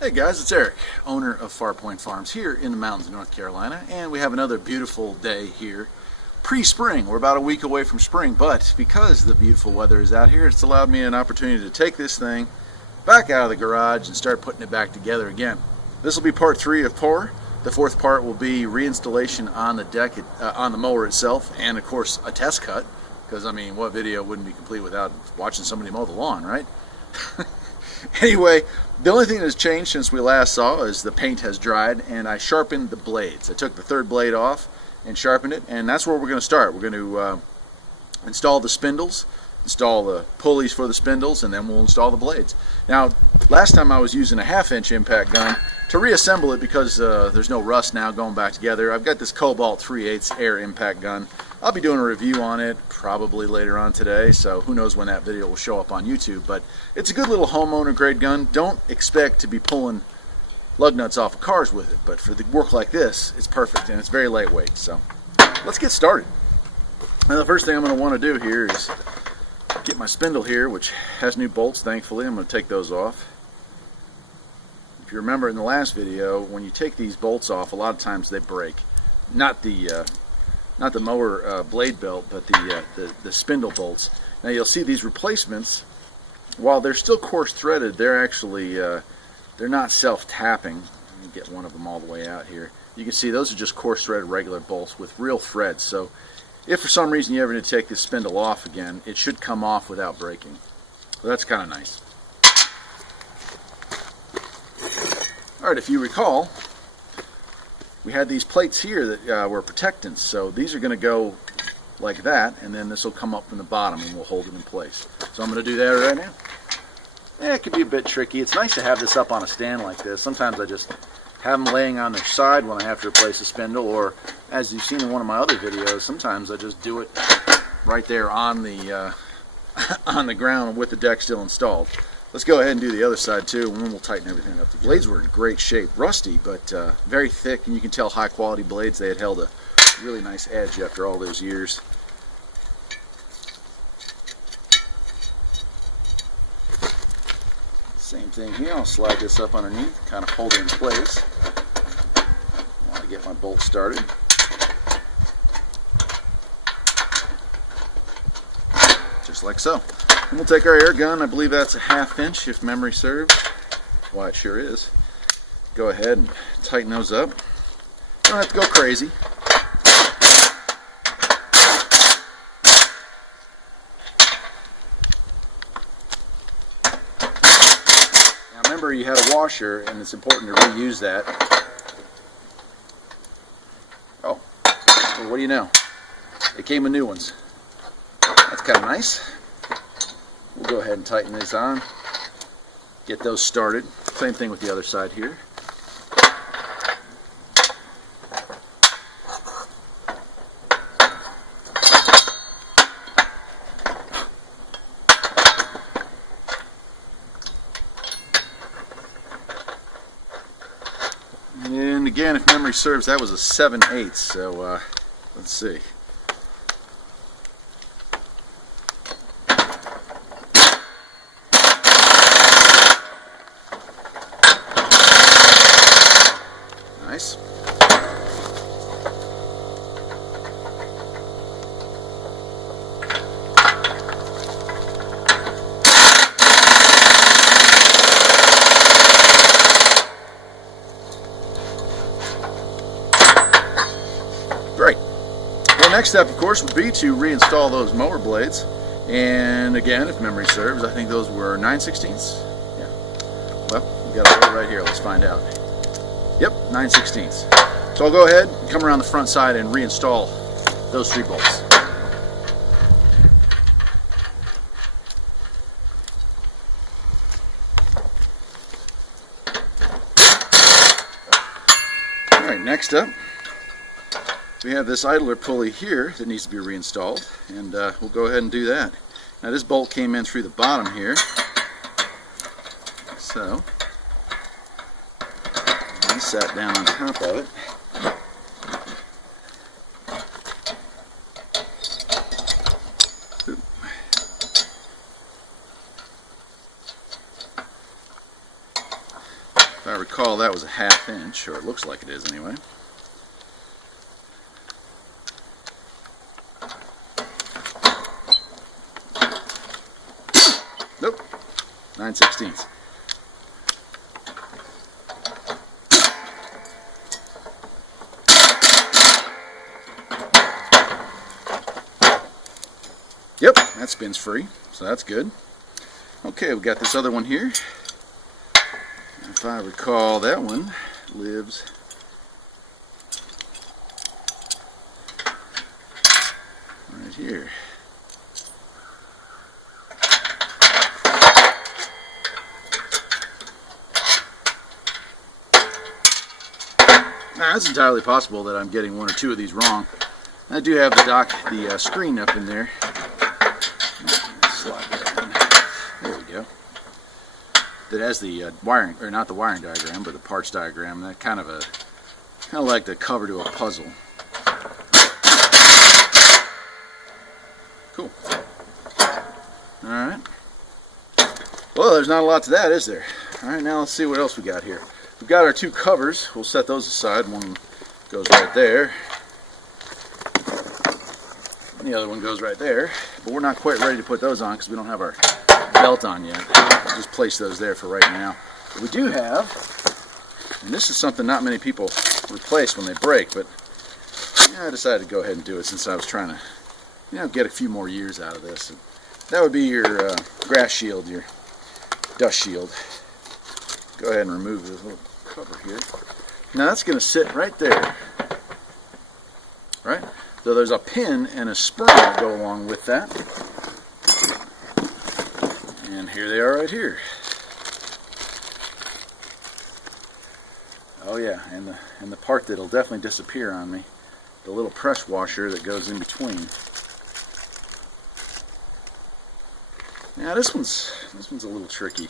Hey guys, it's Eric, owner of Farpoint Farms here in the mountains of North Carolina, and we have another beautiful day here. Pre-spring, we're about a week away from spring, but because the beautiful weather is out here, it's allowed me an opportunity to take this thing back out of the garage and start putting it back together again. This will be part 3 of pour. The 4th part will be reinstallation on the deck, on the mower itself, and of course a test cut, because I mean, what video wouldn't be complete without watching somebody mow the lawn, right? Anyway, the only thing that has changed since we last saw is the paint has dried, and I sharpened the blades. I took the 3rd blade off and sharpened it, and that's where we're going to start. We're going to install the spindles, install the pulleys for the spindles, and then we'll install the blades. Now, last time I was using a 1/2-inch impact gun to reassemble it because there's no rust now going back together. I've got this Cobalt 3/8 air impact gun. I'll be doing a review on it probably later on today, so who knows when that video will show up on YouTube. But it's a good little homeowner grade gun. Don't expect to be pulling lug nuts off of cars with it, but for the work like this, it's perfect, and it's very lightweight. So let's get started. Now, the first thing I'm going to want to do here is get my spindle here, which has new bolts, thankfully. I'm going to take those off. If you remember in the last video, when you take these bolts off, a lot of times they break. Not the mower blade belt, but the spindle bolts. Now you'll see these replacements, while they're still coarse threaded, they're actually they're not self-tapping. Let me get one of them all the way out here. You can see those are just coarse threaded regular bolts with real threads. So if for some reason you ever need to take this spindle off again, it should come off without breaking. So that's kind of nice. Alright, if you recall, we had these plates here that were protectants, so these are going to go like that, and then this will come up from the bottom and we'll hold it in place. So I'm going to do that right now. Yeah, it can be a bit tricky. It's nice to have this up on a stand like this. Sometimes I just have them laying on their side when I have to replace a spindle, or as you've seen in one of my other videos, sometimes I just do it right there on the on the ground with the deck still installed. Let's go ahead and do the other side too, and then we'll tighten everything up. The blades were in great shape, rusty, but very thick, and you can tell high quality blades. They had held a really nice edge after all those years. Same thing here, I'll slide this up underneath, kind of hold it in place. I want to get my bolt started. Just like so. And we'll take our air gun, I believe that's a 1/2 inch if memory serves. Why, it sure is. Go ahead and tighten those up. Don't have to go crazy. Now remember, you had a washer, and it's important to reuse that. Oh, well, what do you know? It came with new ones. That's kind of nice. We'll go ahead and tighten these on, get those started. Same thing with the other side here. And again, if memory serves, that was a 7/8, so let's see. Nice. Great. Well, next step, of course, would be to reinstall those mower blades. And again, if memory serves, I think those were 9/16. Yeah. Well, we got a hole right here. Let's find out. Yep, 9/16. So I'll go ahead and come around the front side and reinstall those 3 bolts. Alright, next up, we have this idler pulley here that needs to be reinstalled, and we'll go ahead and do that. Now this bolt came in through the bottom here, so sat down on top of it. If I recall, that was a 1/2 inch, or it looks like it is anyway. Nope, 9/16. Yep, that spins free, so that's good. Okay, we got this other one here. If I recall, that one lives right here. Now, it's entirely possible that I'm getting one or two of these wrong. I do have the screen up in there. Slide that in. There we go. That has the wiring, or not the wiring diagram, but the parts diagram. That kind of like the cover to a puzzle. Cool. All right. Well, there's not a lot to that, is there? All right, now let's see what else we got here. We've got our two covers. We'll set those aside. One goes right there. And the other one goes right there. But we're not quite ready to put those on because we don't have our belt on yet. We'll just place those there for right now. But we do have, and this is something not many people replace when they break, but yeah, I decided to go ahead and do it since I was trying to, get a few more years out of this. And that would be your grass shield, your dust shield. Go ahead and remove this little cover here. Now that's going to sit right there, right? So there's a pin and a spring that go along with that. And here they are right here. Oh yeah, and the part that'll definitely disappear on me, the little press washer that goes in between. Yeah, this one's a little tricky.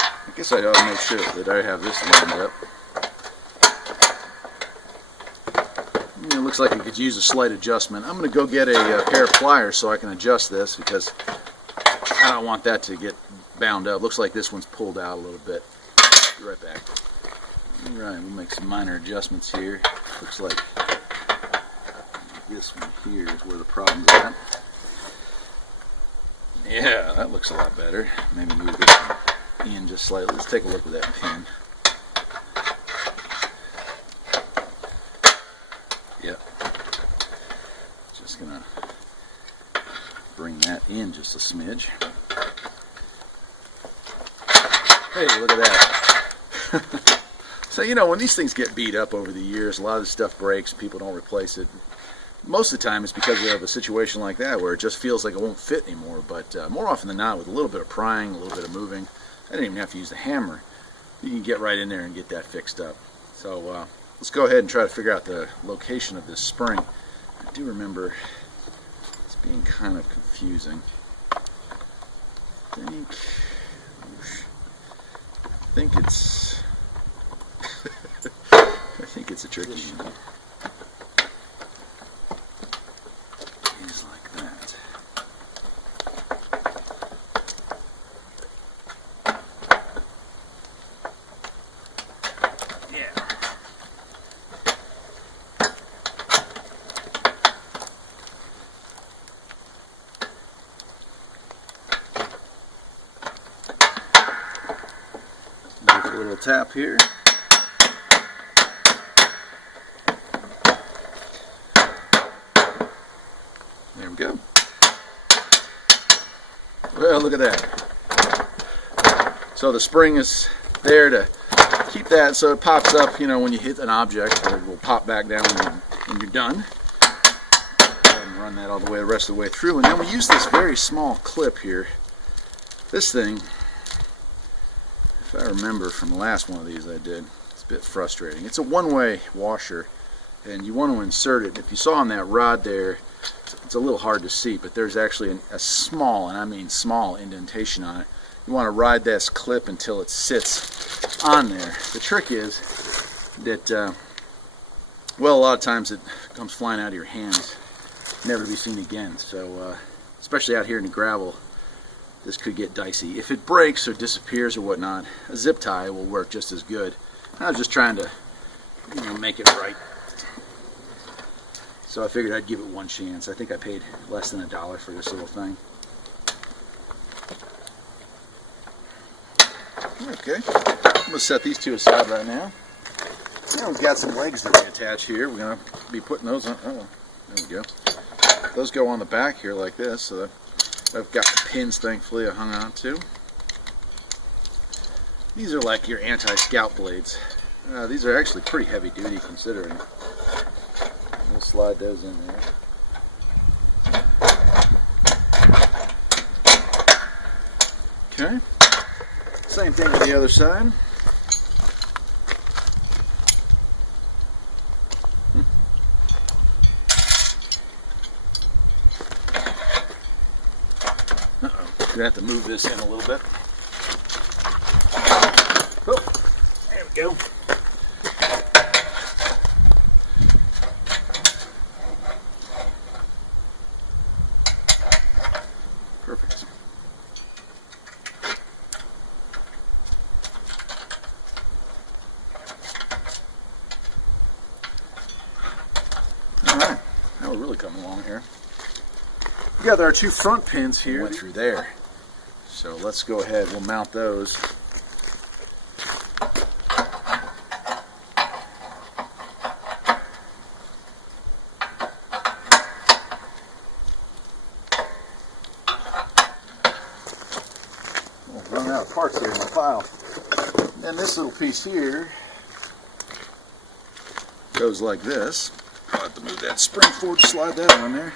I guess I ought to make sure that I have this lined up. It looks like it could use a slight adjustment. I'm going to go get a pair of pliers so I can adjust this because I don't want that to get bound up. Looks like this one's pulled out a little bit. Be right back. Alright, we'll make some minor adjustments here. Looks like this one here is where the problem's at. Yeah, that looks a lot better. Maybe move this one in just slightly. Let's take a look at that pin. Yep. Just gonna bring that in just a smidge. Hey, look at that. So, when these things get beat up over the years, a lot of the stuff breaks, people don't replace it. Most of the time it's because we have a situation like that where it just feels like it won't fit anymore, but more often than not, with a little bit of prying, a little bit of moving, I didn't even have to use the hammer. You can get right in there and get that fixed up. So let's go ahead and try to figure out the location of this spring. I do remember it's being kind of confusing. I think it's I think it's a tricky one. Things like that. Yeah. Give it a little tap here. There we go. Well, look at that. So the spring is there to keep that so it pops up, when you hit an object, or it will pop back down when you're done. And run that all the rest of the way through. And then we use this very small clip here. This thing, if I remember from the last one of these I did, it's a bit frustrating. It's a one-way washer, and you want to insert it. If you saw on that rod there, it's a little hard to see, but there's actually a small, and I mean small, indentation on it. You want to ride this clip until it sits on there. The trick is that, well, a lot of times it comes flying out of your hands, never to be seen again. So, especially out here in the gravel, this could get dicey. If it breaks or disappears or whatnot, a zip tie will work just as good. I was just trying to, make it right. So I figured I'd give it one chance. I think I paid less than $1 for this little thing. Okay, I'm going to set these two aside right now. Now we've got some legs to reattach here. We're going to be putting those on. Oh, there we go. Those go on the back here like this, so that I've got the pins, thankfully, I hung on to. These are like your anti-scalp blades. These are actually pretty heavy duty considering. We'll slide those in there. Okay. Same thing on the other side. Gonna have to move this in a little bit. Oh, there we go. Perfect. All right, now we're really coming along here. We got our two front pins here. Went through there. So let's go ahead, we'll mount those. I've run out of parts here in my pile. And this little piece here goes like this. I'll have to move that spring forward to slide that on there.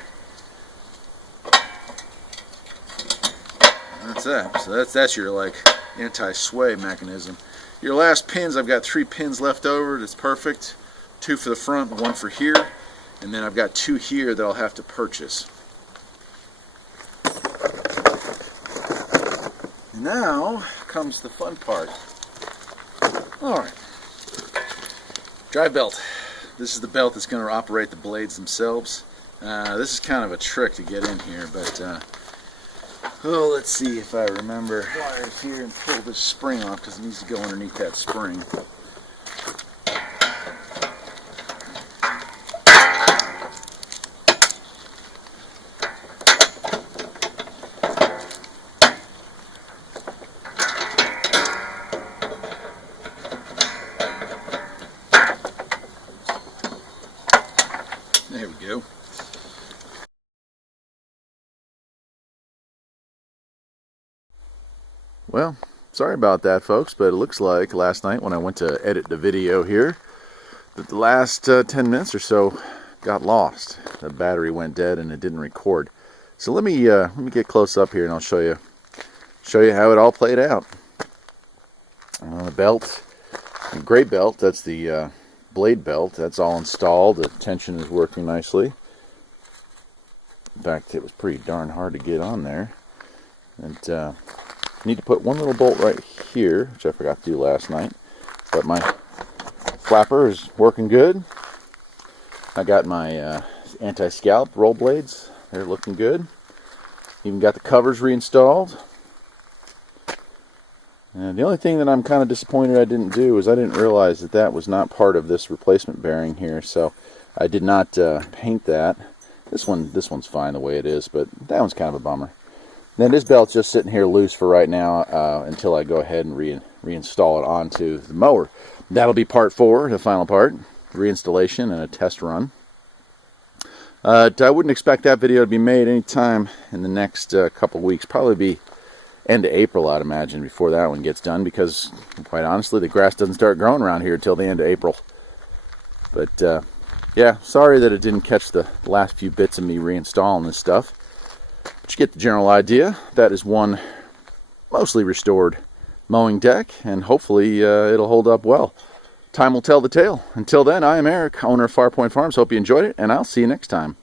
That's that. So that's your like anti-sway mechanism. Your last pins, I've got 3 pins left over. That's perfect. 2 for the front, 1 for here, and then I've got 2 here that I'll have to purchase. And now comes the fun part. All right, drive belt. This is the belt that's going to operate the blades themselves. This is kind of a trick to get in here, but oh, let's see if I remember wires here and pull this spring off because it needs to go underneath that spring. There we go. Well, sorry about that, folks, but it looks like last night when I went to edit the video here that the last 10 minutes or so got lost. The battery went dead and it didn't record. So let me get close up here and I'll show you how it all played out. The belt, the gray belt, that's the blade belt. That's all installed. The tension is working nicely. In fact, it was pretty darn hard to get on there. And need to put one little bolt right here, which I forgot to do last night. But my flapper is working good. I got my anti-scalp roll blades. They're looking good. Even got the covers reinstalled. And the only thing that I'm kind of disappointed I didn't do is I didn't realize that that was not part of this replacement bearing here. So I did not paint that. This one's fine the way it is, but that one's kind of a bummer. Then this belt's just sitting here loose for right now until I go ahead and reinstall it onto the mower. That'll be part 4, the final part, reinstallation and a test run. I wouldn't expect that video to be made anytime in the next couple weeks. Probably be end of April, I'd imagine, before that one gets done, because quite honestly, the grass doesn't start growing around here until the end of April. But yeah, sorry that it didn't catch the last few bits of me reinstalling this stuff. But you get the general idea. That is one mostly restored mowing deck, and hopefully it'll hold up well. Time will tell the tale. Until then, I am Eric, owner of Farpoint Farms. Hope you enjoyed it, and I'll see you next time.